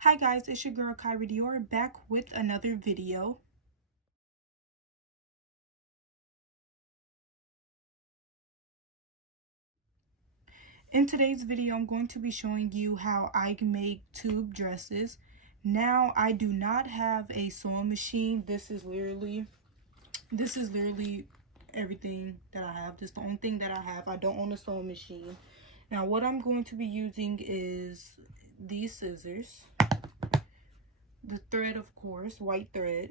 Hi guys, it's your girl Kyra Dior back with another video. In today's video, I'm going to be showing you how I make tube dresses. Now, I do not have a sewing machine. This is literally everything that I have. This is the only thing that I have. I don't own a sewing machine. Now, what I'm going to be using is these scissors, the thread, of course, white thread.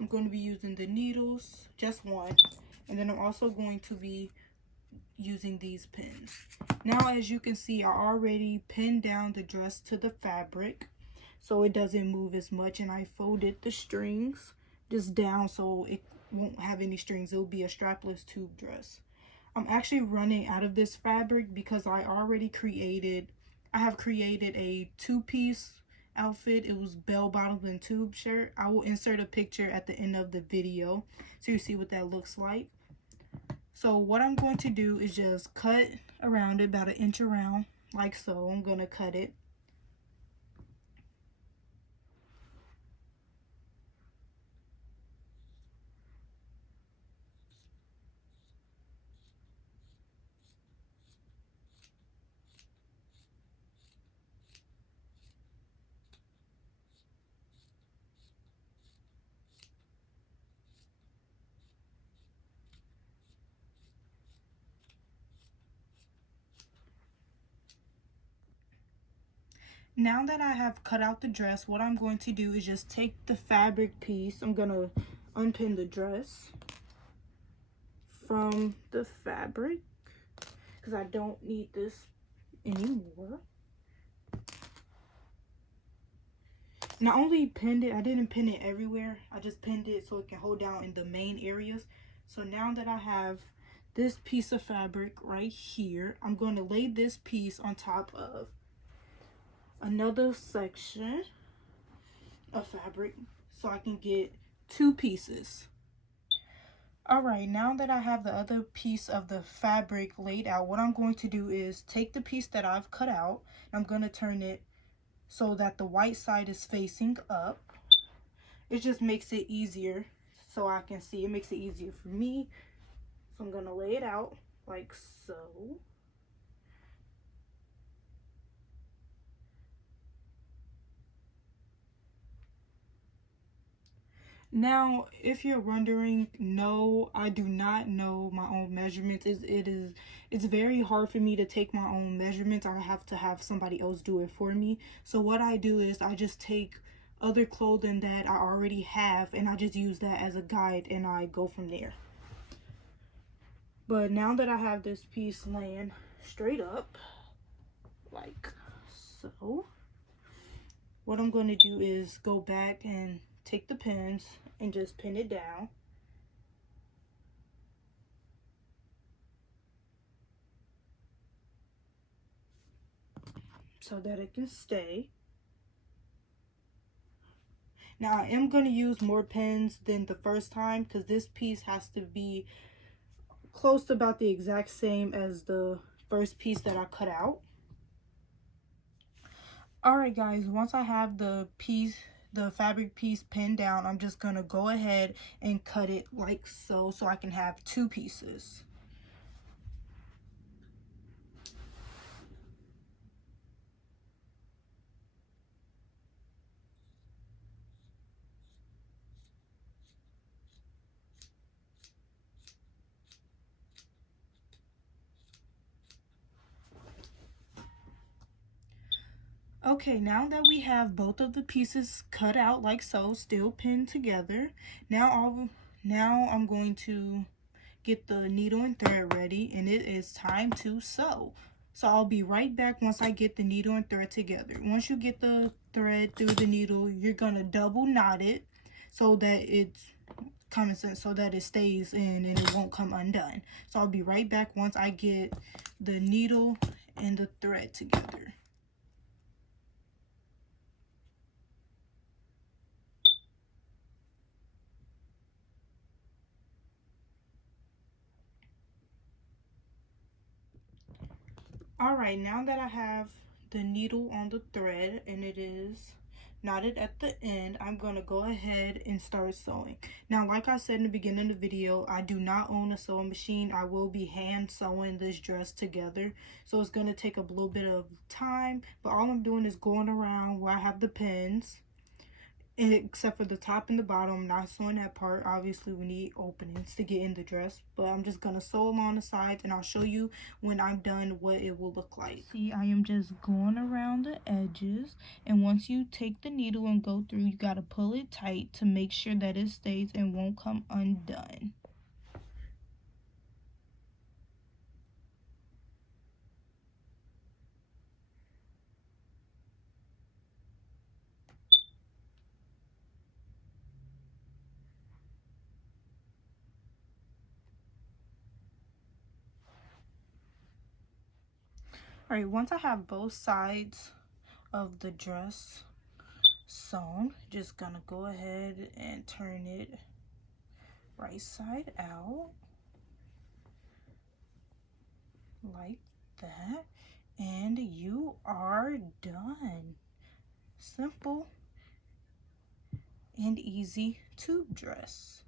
I'm going to be using the needles, just one, and then I'm also going to be using these pins. Now, as you can see, I already pinned down the dress to the fabric so it doesn't move as much, and I folded the strings just down so it won't have any strings. It'll be a strapless tube dress. I'm actually running out of this fabric because I have created a two-piece outfit. It was bell bottom and tube shirt. I will insert a picture at the end of the video so you see what that looks like. So what I'm going to do is just cut around it about 1 inch around, like so. I'm going to cut it. Now that I have cut out the dress, what I'm going to do is just take the fabric piece. I'm going to unpin the dress from the fabric because I don't need this anymore. And I only pinned it. I didn't pin it everywhere. I just pinned it so it can hold down in the main areas. So now that I have this piece of fabric right here, I'm going to lay this piece on top of another section of fabric so I can get two pieces. Alright, now that I have the other piece of the fabric laid out, what I'm going to do is take the piece that I've cut out, and I'm going to turn it so that the white side is facing up. It just makes it easier so I can see. It makes it easier for me. So I'm going to lay it out like so. Now, if you're wondering, no, I do not know my own measurements. It's very hard for me to take my own measurements. I have to have somebody else do it for me. So what I do is I just take other clothing that I already have and I just use that as a guide and I go from there. But now that I have this piece laying straight up like so, what I'm going to do is go back and take the pins and just pin it down. So that it can stay. Now I am going to use more pins than the first time because this piece has to be close to about the exact same as the first piece that I cut out. Alright guys, once I have the fabric piece pinned down, I'm just going to go ahead and cut it like so I can have two pieces. Okay, now that we have both of the pieces cut out like so, still pinned together, now I'm going to get the needle and thread ready, and it is time to sew. So I'll be right back once I get the needle and thread together. Once you get the thread through the needle, you're gonna double knot it so that it's common sense, so that it stays in and it won't come undone. So I'll be right back once I get the needle and the thread together. Alright, now that I have the needle on the thread and it is knotted at the end, I'm going to go ahead and start sewing. Now, like I said in the beginning of the video, I do not own a sewing machine. I will be hand sewing this dress together, so it's going to take a little bit of time, but all I'm doing is going around where I have the pins, except for the top and the bottom. I'm not sewing that part. Obviously we need openings to get in the dress, but I'm just gonna sew along the sides and I'll show you when I'm done what it will look like. See, I am just going around the edges, and once you take the needle and go through, you gotta pull it tight to make sure that it stays and won't come undone. All right, once I have both sides of the dress sewn, just gonna go ahead and turn it right side out like that, and you are done. Simple and easy tube dress.